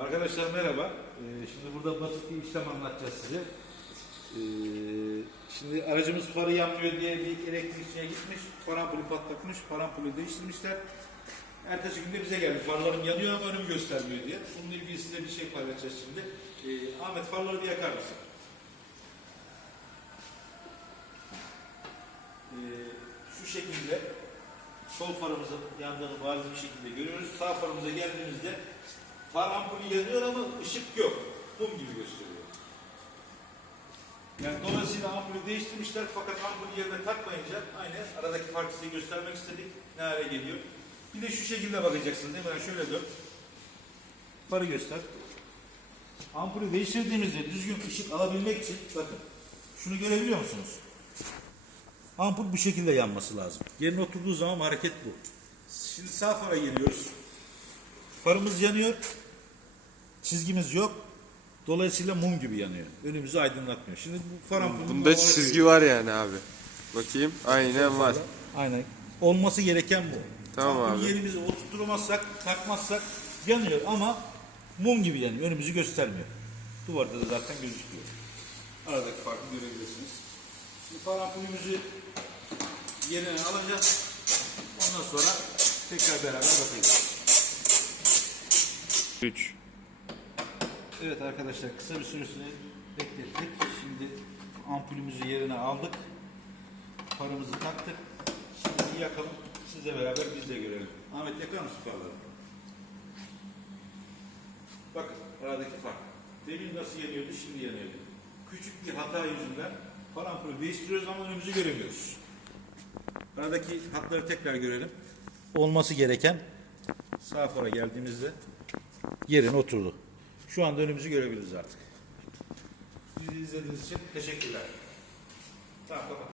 Arkadaşlar merhaba. Ee, şimdi burada basit bir işlem anlatacağız size. Ee, şimdi aracımız farı yanmıyor diye bir elektrikçiye gitmiş. Parampulü patlatmış. Parampulü değiştirmişler. Ertesi günde bize geldi. Farlarım yanıyor ama önümü göstermiyor diye. Bununla ilgili size bir şey paylaşacağız şimdi. Ee, Ahmet farları bir yakar mısın? Ee, şu şekilde sol farımızın yandığını bariz bir şekilde görüyoruz. Sağ farımıza geldiğimizde far ampulü yanıyor ama ışık yok. Mum gibi gösteriyor. Yani dolayısıyla ampulü değiştirmişler fakat ampulü yerine takmayınca aynı aradaki farkı size göstermek istedik. Ne hale geliyor. Bir de şu şekilde bakacaksın değil mi? Yani şöyle dön. Farı göster. Ampulü değiştirdiğimizde düzgün ışık alabilmek için bakın şunu görebiliyor musunuz? Ampul bu şekilde yanması lazım. Yerine oturduğu zaman hareket bu. Şimdi sağ fara geliyoruz. Farımız yanıyor. Çizgimiz yok. Dolayısıyla mum gibi yanıyor. Önümüzü aydınlatmıyor. Şimdi bu far ampulünün Bunda çizgi var yani abi. Bakayım. Aynen var. Aynen. Olması gereken bu. Tamam abi. Yerimize oturtturamazsak, takmazsak yanıyor ama mum gibi yanıyor. Önümüzü göstermiyor. Duvarda da zaten gözüküyor. Aradaki farkı görebilirsiniz. Şimdi far ampulümüzü yerine alacağız. Ondan sonra tekrar beraber bakacağız. 3. Evet arkadaşlar kısa bir süresini beklettik. Şimdi ampulümüzü yerine aldık. Farımızı taktık. Şimdi yakalım. Sizle beraber biz de görelim. Ahmet yakar mısın farları? Bakın aradaki fark. Demin nasıl yanıyordu şimdi yanıyor. Küçük bir hata yüzünden far ampulü değiştiriyoruz ama önümüzü göremiyoruz. Aradaki hatları tekrar görelim. Olması gereken sağ fara geldiğimizde yerine oturdu. Şu anda önümüzü görebiliriz artık. Bizi izlediğiniz için teşekkürler. Tamam kapat.